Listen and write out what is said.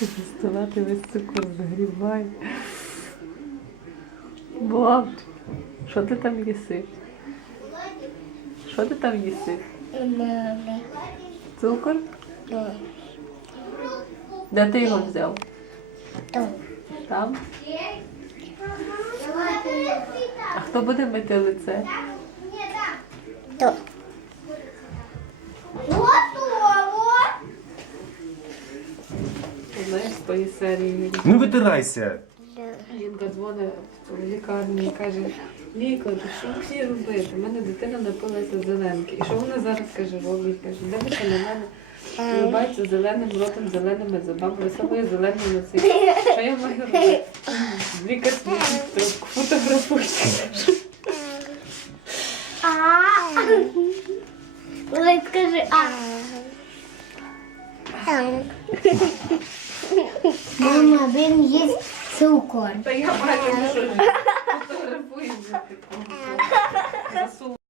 Доставати весь цукор загрівай. Боб, що ти там їси? Що ти там їси? Цукор? Де ти його взяв? То. Там? А хто буде мити лице? То. Тої серії. Ну витирайся. Жінка дзвонить в лікарню і каже, лікар, що всі робити? У мене дитина напилася зеленки. І що вона зараз каже, робить? Каже, дивиться на мене, улибається зеленим ротом, зеленими зубами, висовує зелені носи. Що я маю робити? Лікар фотографує. Ой, скажи, а. один є цукор. Та я бачу, що фотографуємо.